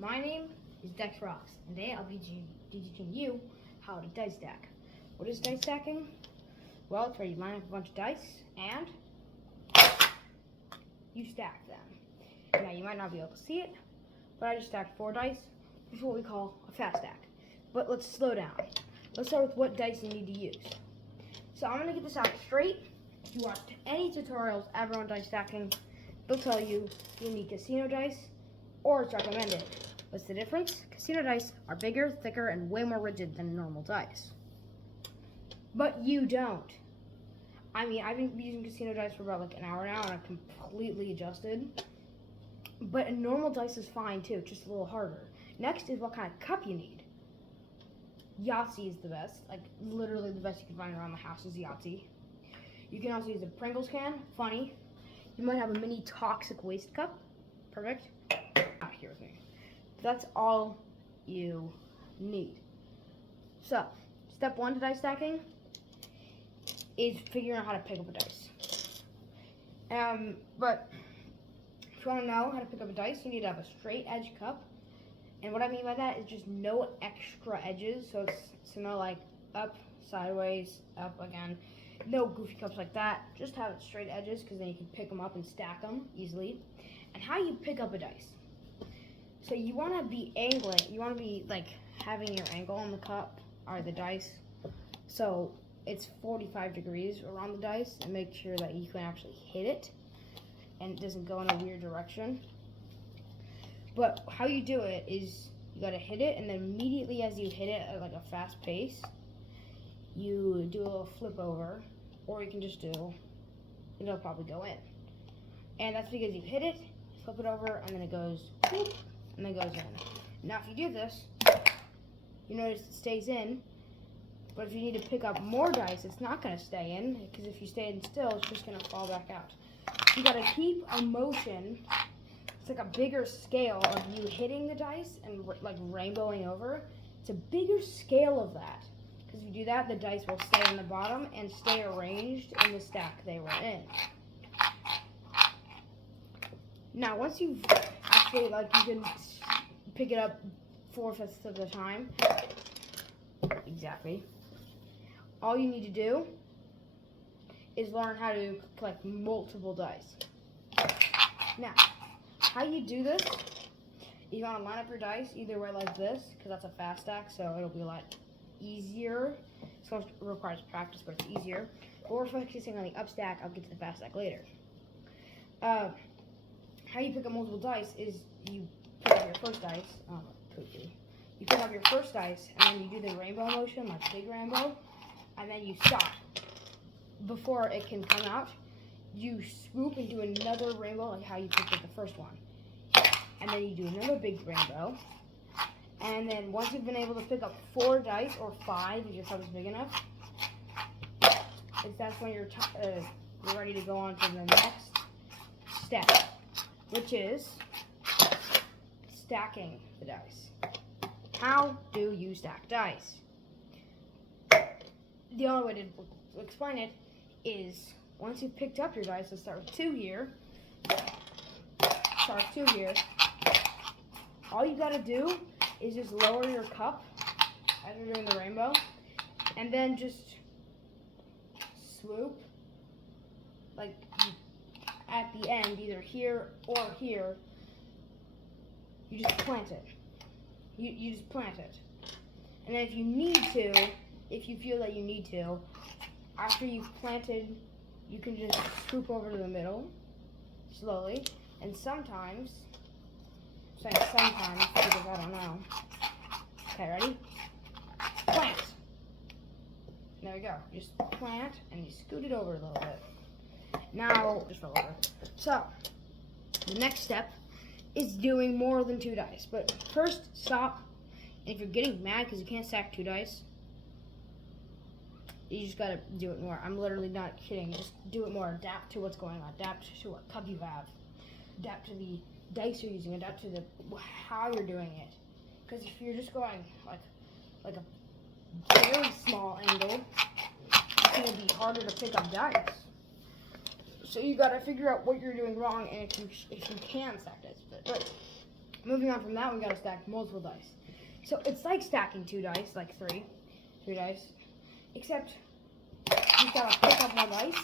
My name is Dex Rocks, and today I'll be teaching you how to dice stack. What is dice stacking? Well, it's where you line up a bunch of dice and you stack them. Now, you might not be able to see it, but I just stacked 4 dice. This is what we call a fast stack. But let's slow down. Let's start with what dice you need to use. So I'm going to get this out straight. If you watch any tutorials ever on dice stacking, they'll tell you you'll need casino dice or it's recommended. What's the difference? Casino dice are bigger, thicker, and way more rigid than normal dice. But you don't. I mean, I've been using casino dice for about like an hour now and I'm completely adjusted. But a normal dice is fine too, just a little harder. Next is what kind of cup you need. Yahtzee is the best. Like, literally the best you can find around the house is Yahtzee. You can also use a Pringles can, funny. You might have a mini toxic waste cup. Perfect. Out here with me. That's all you need. So, step 1 to dice stacking is figuring out how to pick up a dice. But if you want to know how to pick up a dice, you need to have a straight edge cup. And what I mean by that is just no extra edges. So no like up, sideways, up again. No goofy cups like that. Just have it straight edges because then you can pick them up and stack them easily. And how you pick up a dice. So you want to be angling. You want to be like having your angle on the cup or the dice. So it's 45 degrees around the dice and make sure that you can actually hit it and it doesn't go in a weird direction. But how you do it is you got to hit it, and then immediately as you hit it at like a fast pace, you do a little flip over, or you can just do, it'll probably go in. And that's because you hit it, flip it over, and then it goes whoop, and then goes in. Now if you do this, you notice it stays in, but if you need to pick up more dice, it's not going to stay in, because if you stay in still, it's just going to fall back out. You got to keep a motion. It's like a bigger scale of you hitting the dice and like rainbowing over. It's a bigger scale of that. Because if you do that, the dice will stay on the bottom and stay arranged in the stack they were in. Now, once you've actually, like, you can pick it up 4/5 of the time. Exactly. All you need to do is learn how to collect multiple dice. Now, how you do this, you want to line up your dice either way like this, because that's a fast stack, so it'll be a lot easier. So it requires practice, but it's easier. But we're focusing on the up stack. I'll get to the fast stack later. How you pick up multiple dice is you pick up your first dice. You pick up your first dice, and then you do the rainbow motion, like big rainbow, and then you stop. Before it can come out, you swoop and do another rainbow, like how you picked up the first one. And then you do another big rainbow. And then once you've been able to pick up 4 dice, or 5 if your cup is big enough, that's when you're ready to go on to the next step, which is stacking the dice. How do you stack dice? The only way to explain it is once you've picked up your dice, let's start with 2 here. Start 2 here. All you gotta do is just lower your cup as you're doing the rainbow, and then just swoop, like at the end, either here or here. You just plant it. You just plant it. And then if you need to, if you feel that you need to, after you've planted, you can just scoop over to the middle, slowly, and sometimes, I'm saying sometimes because I don't know. Okay, ready? Plant. There we go. Just plant, and you scoot it over a little bit. Now, just roll over. So, the next step is doing more than 2 dice. But first, stop. And if you're getting mad because you can't stack 2 dice, you just gotta do it more. I'm literally not kidding. Just do it more. Adapt to what's going on. Adapt to what cup you have. Adapt to the dice you're using. Adapt to how you're doing it. Because if you're just going like a very small angle, it's gonna be harder to pick up dice. So you gotta figure out what you're doing wrong and if you can stack dice. But moving on from that, we gotta stack multiple dice. So it's like stacking 2 dice, like three dice, except you gotta pick up 1 dice.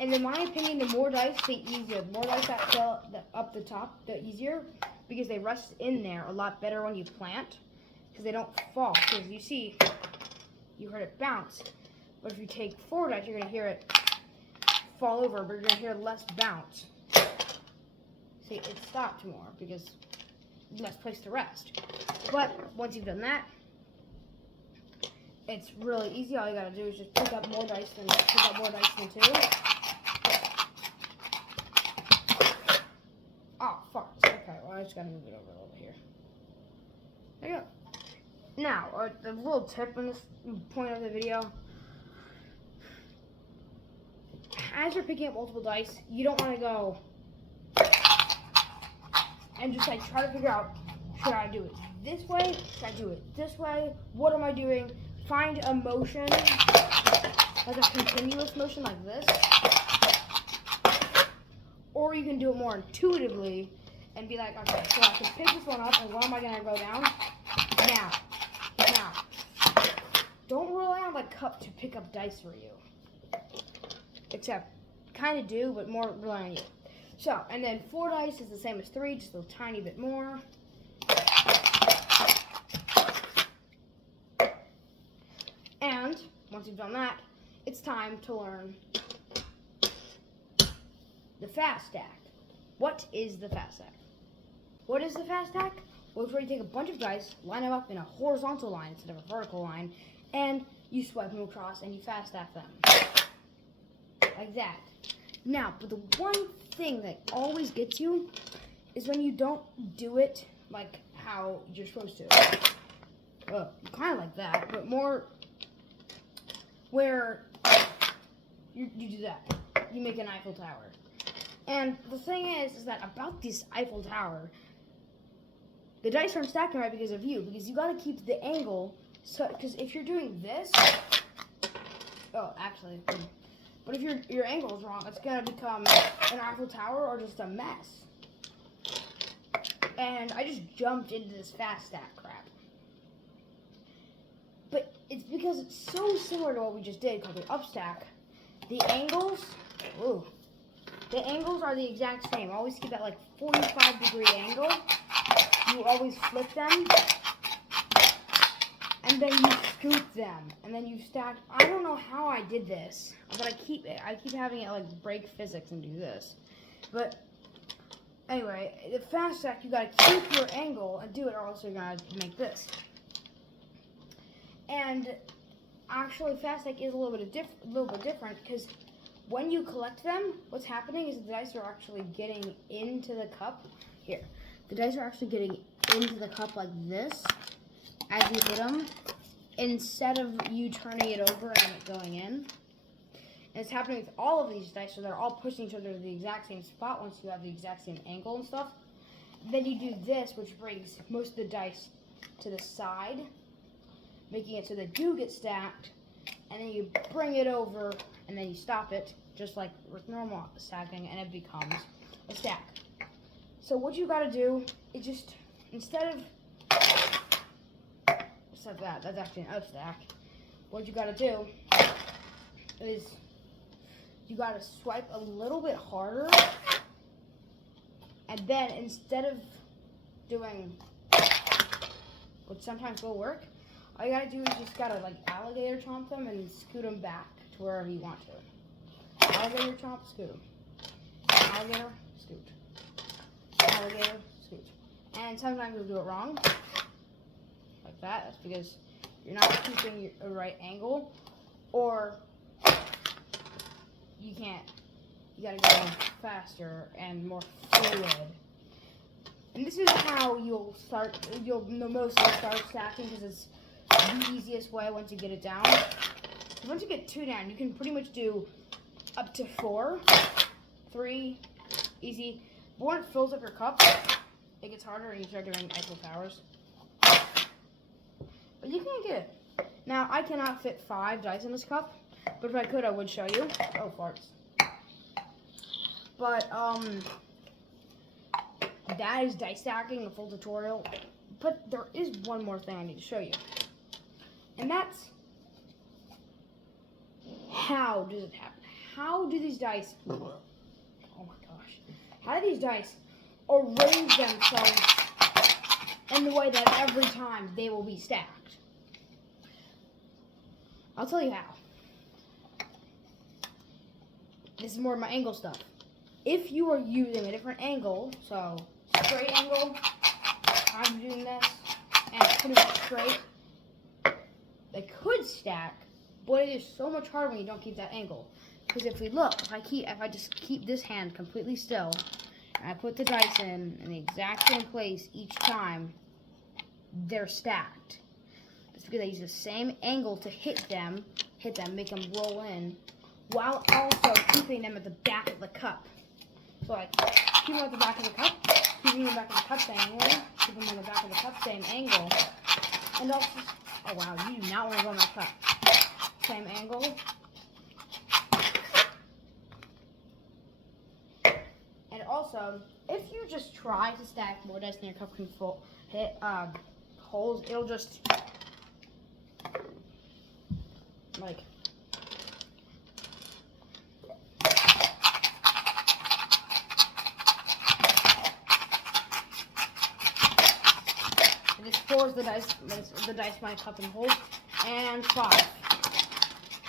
And in my opinion, the more dice, the easier. The more dice that fill up the top, the easier, because they rest in there a lot better when you plant, because they don't fall. Because you see, you heard it bounce, but if you take 4 dice, you're gonna hear it fall over, but you're gonna hear less bounce. See, it stopped more because less place to rest. But once you've done that, it's really easy. All you gotta do is just pick up more dice than 2. Oh, fuck. Okay, well, I just gotta move it over a little bit here. There you go. Now, the little tip in this point of the video. As you're picking up multiple dice, you don't want to go and just like try to figure out, should I do it this way? Should I do it this way? What am I doing? Find a motion, like a continuous motion like this. Or you can do it more intuitively and be like, okay, so I can pick this one up, and where am I going to go down? Now. Don't rely on the cup to pick up dice for you. Except, kind of do, but more rely on you. So, and then 4 dice is the same as 3, just a tiny bit more. And, once you've done that, it's time to learn the fast stack. What is the fast stack? What is the fast stack? Well, it's where you take a bunch of dice, line them up in a horizontal line instead of a vertical line, and you swipe them across and you fast stack them. Like that. Now, but the one thing that always gets you is when you don't do it like how you're supposed to. Kind of like that, but more where you do that. You make an Eiffel Tower. And the thing is that about this Eiffel Tower, the dice aren't stacking right because of you, because you got to keep the angle. So, because if you're doing this, but if your angle is wrong, it's gonna become an Eiffel Tower or just a mess. And I just jumped into this fast stack crap. But it's because it's so similar to what we just did, called the upstack. The angles, the angles are the exact same. Always keep that like 45-degree angle. You always flip them, and then you scoop them, and then you stack. I don't know how I did this, but I keep having it like break physics and do this. But anyway, the fast stack, you gotta keep your angle and do it, or else you're gonna make this. And actually, fast stack is a little bit different because when you collect them, what's happening is the dice are actually getting into the cup. Here, the dice are actually getting into the cup like this as you hit them, instead of you turning it over and it going in. And it's happening with all of these dice, so they're all pushing each other to the exact same spot once you have the exact same angle and stuff. Then you do this, which brings most of the dice to the side, making it so they do get stacked, and then you bring it over, and then you stop it, just like with normal stacking, and it becomes a stack. So what you gotta do is just, instead of that's actually an upstack. What you gotta do is you gotta swipe a little bit harder, and then instead of doing, which sometimes will work, all you gotta do is just gotta like alligator chomp them and scoot them back to wherever you want to. Alligator chomp, scoot them. Alligator, scoot. Alligator, scoot. And sometimes you'll do it wrong. Like that. That's because you're not keeping a right angle, or you can't. You gotta go faster and more fluid. And this is how you'll mostly start stacking, because it's the easiest way once you get it down. Once you get 2 down, you can pretty much do up to 4, 3, easy. But when it fills up your cup, it gets harder and you start doing Eiffel Towers. But you can get it. Now, I cannot fit 5 dice in this cup, but if I could, I would show you. Oh, farts. But, that is dice stacking, a full tutorial. But there is one more thing I need to show you. And that's, how does it happen? How do these dice, oh my gosh, how do these dice arrange themselves in the way that every time they will be stacked? I'll tell you how. This is more of my angle stuff. If you are using a different angle, so straight angle, I'm doing this, and putting it straight, they could stack, but it is so much harder when you don't keep that angle. Because if we look, if I just keep this hand completely still, and I put the dice in the exact same place each time, they're stacked. It's because I use the same angle to hit them, make them roll in, while also keeping them at the back of the cup. So I keep them at the back of the cup, keep them at the back of the cup same angle, keep them on the back of the cup same angle, and also, oh wow, you do not want to go in that cup. Same angle. And also, if you just try to stack more dice than your cup can hit holes, it'll just like it just pours the dice my cup and holes, and 5.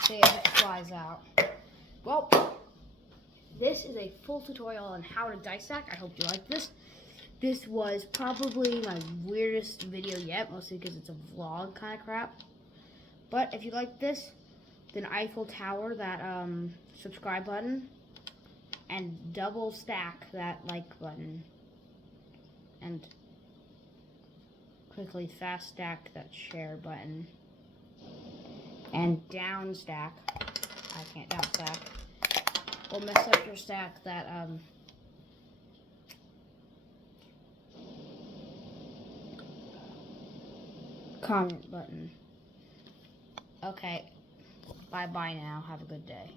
See, it just flies out. Well, this is a full tutorial on how to dice stack. I hope you liked this. This was probably my weirdest video yet, mostly because it's a vlog kind of crap. But if you like this, then Eiffel Tower that subscribe button, and double stack that like button, and quickly fast stack that share button, and down stack. I can't down stack. Or mess up your stack that comment button. Okay, bye-bye now. Have a good day.